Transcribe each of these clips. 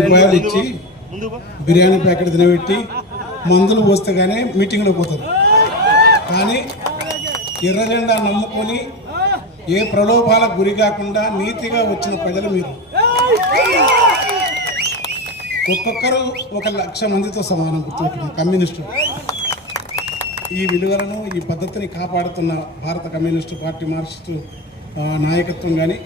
రూపాయలు ఇచ్చి బిర్యానీ ప్యాకెట్ తినబెట్టి మందులు పోస్తే కానీ మీటింగ్లో పోతారు. కానీ ఎర్ర జెండా నమ్ముకొని ఏ ప్రలోభాలకు గురి కాకుండా నీతిగా వచ్చిన ప్రజలు మీరు. ఒక్కొక్కరు 1,00,000 మందితో సమానం గుర్తుపెట్టుకుని కమ్యూనిస్టు ఈ విలువలను ఈ పద్ధతిని కాపాడుతున్న భారత కమ్యూనిస్టు పార్టీ మార్క్సిస్టు నాయకత్వం కానీ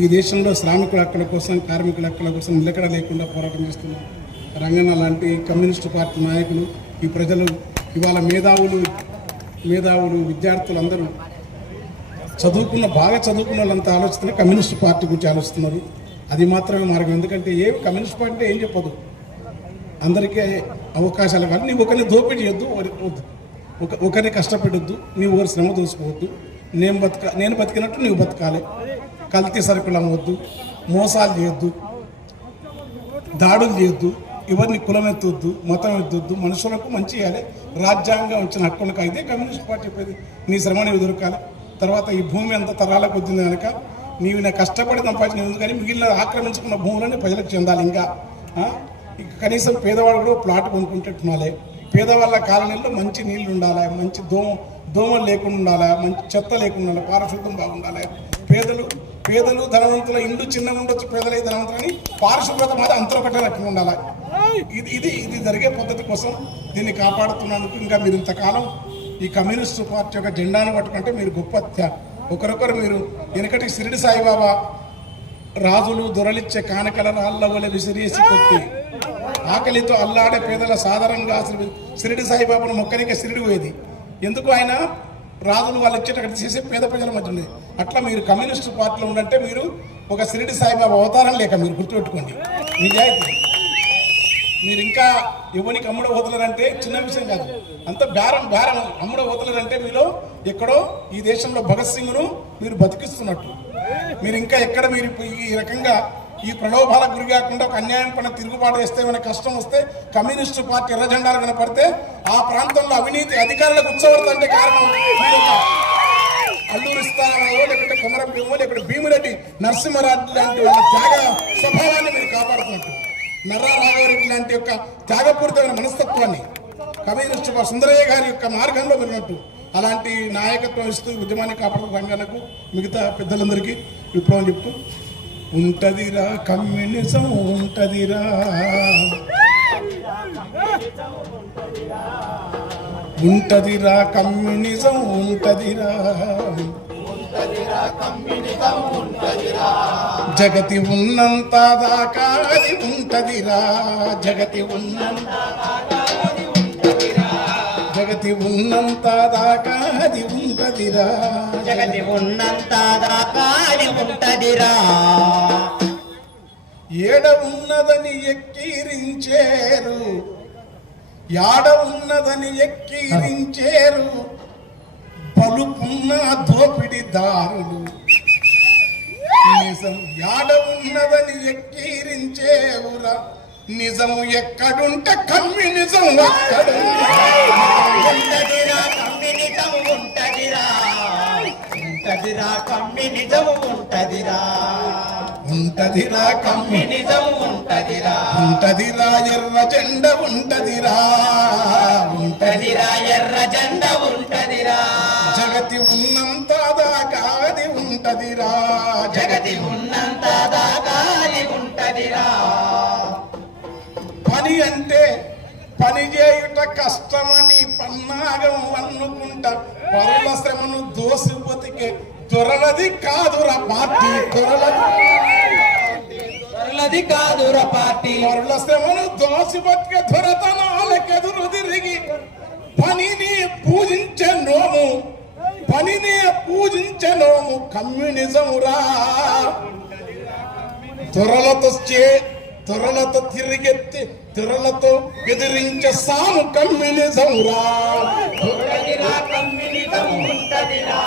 ఈ దేశంలో శ్రామికుల హక్కుల కోసం కార్మికుల హక్కుల కోసం నిలకడ లేకుండా పోరాటం చేస్తున్న రంగన్న లాంటి కమ్యూనిస్టు పార్టీ నాయకులు ఈ ప్రజలు ఇవాళ మేధావులు విద్యార్థులందరూ బాగా చదువుకున్న వాళ్ళంతా ఆలోచిస్తున్నారు, కమ్యూనిస్టు పార్టీ గురించి ఆలోచిస్తున్నారు. అది మాత్రమే మార్గం. ఎందుకంటే కమ్యూనిస్ట్ పార్టీ అంటే ఏం చెప్పదు, అందరికీ అవకాశాలు కానీ నీవు ఒకరిని దోపిడీ చేయొద్దు, ఒకరిని కష్టపెట్టొద్దు, నీవు ఒకరి శ్రమ దోసుకోవద్దు, నేను బతికినట్టు నీవు బతకాలి, కల్తీ సరుకులు అమ్మవద్దు, మోసాలు చేయొద్దు, దాడులు చేయొద్దు, ఎవరిని కులం ఎత్తొద్దు, మతం ఎత్తొద్దు, మనుషులకు మంచి చేయాలి, రాజ్యాంగం వచ్చిన హక్కులకు అయితే కమ్యూనిస్ట్ పార్టీ చెప్పేది. నీ శ్రమ నీవు దొరకాలి. తర్వాత ఈ భూమి అంత తరాలకు వచ్చింది కనుక నీవు నా కష్టపడి సంపాదించిన కానీ మిగిలిన ఆక్రమించుకున్న భూములని ప్రజలకు చెందాలి. ఇంకా కనీసం పేదవాడు కూడా ప్లాట్ కొనుక్కుంటున్నాలే. పేదవాళ్ళ కాలనీలో మంచి నీళ్లు ఉండాలి, మంచి దోమలు లేకుండా ఉండాలి, మంచి చెత్త లేకుండా ఉండాలి, పారిశుద్ధ్యం బాగుండాలి. పేదలు ధనవంతుల ఇండ్లు చిన్నగా ఉండొచ్చు, పేదలై ధనవంతులని పారిశుభ్రత మాత్రం అంతలో ఒకటే రకంగా ఉండాలి. ఇది జరిగే పద్ధతి కోసం దీన్ని కాపాడుతున్నందుకు ఇంకా మీరు ఇంతకాలం ఈ కమ్యూనిస్టు పార్టీ యొక్క జెండాను పట్టుకుంటే మీరు గొప్ప ఒకరొకరు మీరు వెనకటి షిరిడి సాయిబాబా రాజులు దొరలిచ్చే కానకల రాళ్ళ వలె విసిరేసి కొట్టి ఆకలితో అల్లాడే పేదల సాధారణంగా షిరిడి సాయిబాబాను మొక్కనికే షిరిడి పోయేది. ఎందుకు ఆయన రాజులు వాళ్ళు ఇచ్చేట అక్కడ చేసే పేద ప్రజల మధ్య ఉండేది. అట్లా మీరు కమ్యూనిస్టు పార్టీలో ఉండంటే మీరు ఒక షిరిడి సాయిబాబా అవతారం లేక మీరు గుర్తుపెట్టుకోండి. నిజాయితీ మీరు ఇంకా ఎవరికి అమ్ముడ పోతున్నారంటే చిన్న విషయం కాదు, అంత బేరం అమ్ముడ పోతున్నారంటే మీలో ఎక్కడో ఈ దేశంలో భగత్ సింగ్ను మీరు బతికిస్తున్నట్టు. మీరు ఇంకా ఎక్కడ మీరు ఈ రకంగా ఈ ప్రలోభాలకు గురి కాకుండా ఒక అన్యాయం పైన తిరుగుబాటు వేస్తే ఏమైనా కష్టం వస్తే కమ్యూనిస్టు పార్టీ ఎర్ర జెండాలు కనపడితే ఆ ప్రాంతంలో అవినీతి అధికారులకు ఉత్సవర్తంటే కారణం అల్లూరు ఇస్తారామో లేకుంటే కొమరభీమో లేకుంటే భీమిరెడ్డి నరసింహారెడ్డి లాంటి వాళ్ళ త్యాగ స్వభావాన్ని మీరు కాపాడుతున్నట్టు, నర్రా రాఘవరెడ్డి లాంటి యొక్క త్యాగపూరితమైన మనస్తత్వాన్ని కమ్యూనిస్టు సుందరయ్య గారి యొక్క మార్గంలో వెళ్ళినట్టు అలాంటి నాయకత్వం ఇస్తూ ఉద్యమాన్ని కాపాడుతున్న రంగాలకు మిగతా పెద్దలందరికీ విప్లవం చెప్తూ ఉంటదిరా కమ్యూనిజం ఉంటదిరా, ఉంటదిరా కమ్యూనిజం ఉంటదిరా, జగతి ఉన్నంత దాకా అది ఉంటదిరా, జగతి ఉన్నంత దాకా అది ఉంటదిరా, జగతి ఉన్నంత దాకా అది ఉంటదిరా, జగతి ఉన్నంత దాకా అది ఉంటదిరా. ఏడ ఉన్నదని ఎక్కిరించేరు, యాడ ఉన్నదని ఎక్కిరించేరు, పలుపున్న దోపిడిదారులు. నిజం యాడ ఉన్నదని ఎక్కిరించేవురా, నిజము ఎక్కడుంటే కమ్యూనిజం ఉంటదిరా, కమ్యూనిజం ఉంటదిరా, ఉంటదిరా కమ్యూనిజం ఉంటదిరా, ఉంటదిరా కమ్యూనిజం ఉంటదిరా, ఉంటదిరా ఎర్ర జెండ ఉంటదిరా, ఉంటదిరా ఎర్ర జెండ ఉంటదిరా, జగతి ఉన్నంత దాకా అది ఉంటదిరా, జగతి ఉన్నంత దాకా అది ఉంటదిరా. పని అంటే పని చేయుట కష్టమని పన్నాగం అనుకుంటా పరుల శ్రమను దోసి బతికే దొరలది కాదురా పార్టీ, దొరలది కాదురా పార్టీ, పరుల శ్రమను దోసి బతికే దొరతనాలకెదురు తిరిగి పనిని పూజించే నోము, పనిని పూజించే నోము కమ్యూనిజమురా. త్వరలతో తిరిగెత్తి త్వరలతో ఎదిరించే సాము కమ్యూనిజంరా, ఉంటదిరా కమ్యూనిజం ఉంటదిరా,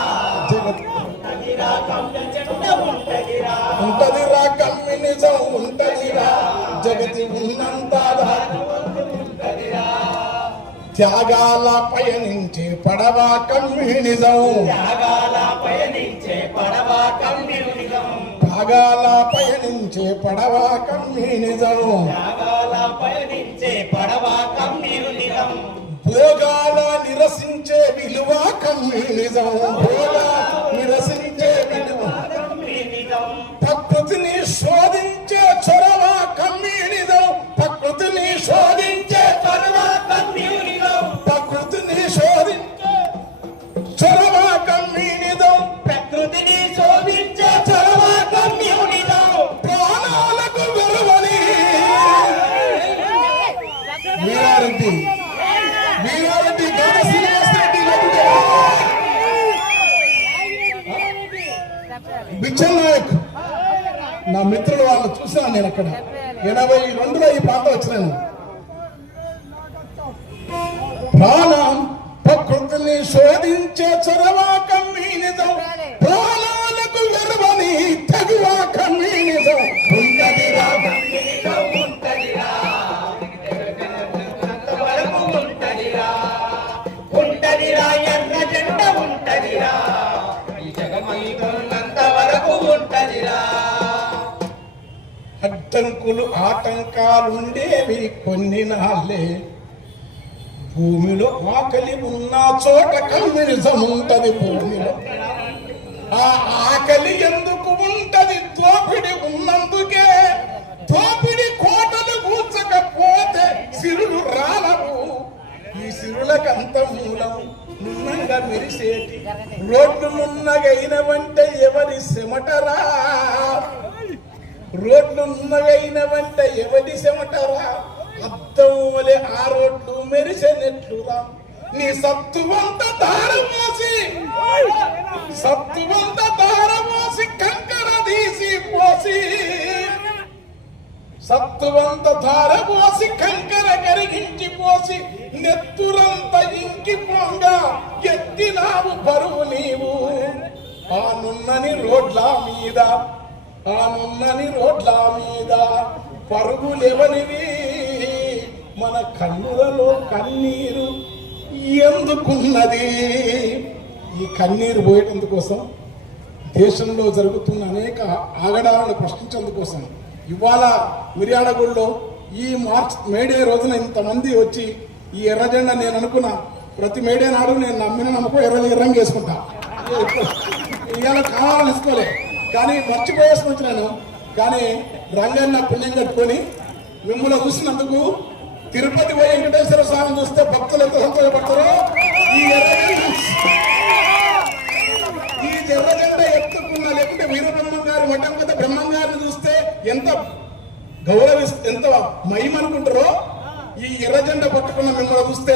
ఉంటదిరా కమ్యూనిజం ఉంటదిరా, జగతి ఉన్నంత త్యాగాల పయనించే పడవ కమ్యూనిజం, త్యాగాల పయనించే పడవ కమ్యూనిజం, త్యాగాల పయనించే పడవ కమ్యూనిజం, భోగాల నిరసించే విలువ కమ్యూనిజం, నిరసించే విలువ, ప్రకృతిని శోధించే చొరవ కమ్యూనిజం, ప్రకృతిని శోధించే చొరవ కమ్యూనిజం, ప్రకృతిని శోధించే చొరవ కమ్యూనిజం, ప్రకృతిని శోధించే చొరవ కమ్యూనిజం, ప్రాణాలకు వెలువని వీరారెడ్డి గాన శ్రీనివాసరెడ్డి బిచ్చల్ నాయక్ నా మిత్రులు వాళ్ళు చూసాను నేను అక్కడ 82లో ఈ ప్రాంతం వచ్చినాను. ప్రాణం ప్రకృతిని శోధించే చొరవ కమ్యూనిజం, ప్రాణాలకు వెలువని తెగువ కమ్యూనిజం, ఉంటదిరా ఉంటదిరా ఎర్ర జెండ ఉంటదిరా, ఈ జగమంత వరకు ఉంటదిరా. అడ్డంకులు ఆటంకాలుండేవి కొన్ని నాళ్ళే, భూమిలో ఆకలి ఉన్న చోట కమ్యూనిజం ఉంటది. భూమిలో ఆ ఆకలి ఎందుకు ఉంటది? దోపిడి ఉన్నందుకే. దోపిడి కోటలు కూర్చకపోతే సిరులు రాలవు. ఈ సిరులకంత మూలం నున్నగా మెరిసేటి రోడ్లు నున్నగైన వంట ఎవరి చెమటరా, రోడ్లు నున్నగైన వంట ఎవరి చెమటరా, అద్దం వలె ఆ రోడ్లు మెరిసెనెట్లురా. నీ సత్తువంత దారమోసి, సత్తువంత దారమోసి కంకర తీసి పోసి, సత్తువంత ధారపోసి కంకర కరిగించి పోసి, నెత్తురంత ఇంకి పొంగ ఎత్తినావు బరువు నీవు. ఆ నున్నని రోడ్ల మీద, ఆ నున్నని రోడ్ల మీద పరుగులెవనివి, మన కన్నులలో కన్నీరు ఎందుకున్నది? ఈ కన్నీరు పోయేటందుకోసం, దేశంలో జరుగుతున్న అనేక ఆగడాలను ప్రశ్నించేందుకోసం ఇవాళ మిర్యాలగూడలో ఈ మేడే రోజున ఇంతమంది వచ్చి ఈ ఎర్రజెండా, నేను అనుకున్నా ప్రతి మేడే నాడు నేను నమ్మిన నమ్మకం ఎర్రంగా వేసుకుంటా. ఇవాళ కావాలని తీసుకోలే, కానీ మర్చిపోయేసి వచ్చినాను. కానీ రంగన్న పుణ్యం కట్టుకొని మిమ్మల్ని చూసినందుకు, తిరుపతి పోయి వెంకటేశ్వర స్వామిని చూస్తే భక్తులు ఎంత సంతోషపడతారో, ఈ ఎర్రజెండా ఎత్తుకున్నా, లేకుంటే వీరబ్రహ్మం గారి మఠం కదా బ్రహ్మం గారిని చూస్తే ఎంత ఎంత మహిమనుకుంటారో, ఈ ఎర్రజెండా పట్టుకున్న మిమ్మల్ని చూస్తే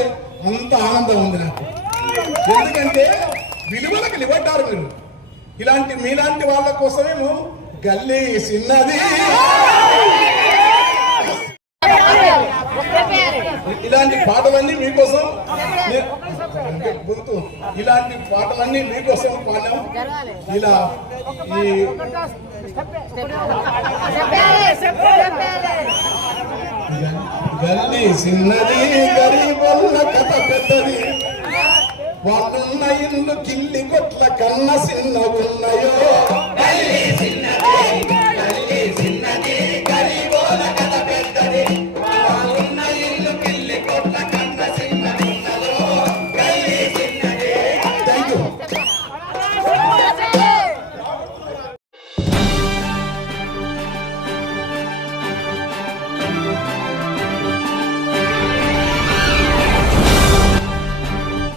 అంత ఆనందం ఉంది నాకు. ఎందుకంటే విలువలకు నిలబడ్డారు మీరు. ఇలాంటి మీలాంటి వాళ్ళ కోసమేమో గల్లీ చిన్నది, ఇలాంటి పాటలన్నీ మీకోసం, గుర్తు ఇలాంటి పాటలన్నీ మీకోసం పాడాం. ఇలా ఈ గల్లీ చిన్నది, గరీబుల కథ పెద్దది, వాళ్ళున్న ఇల్లు కిల్లి కొట్ల కన్న చిన్నగున్నాయో,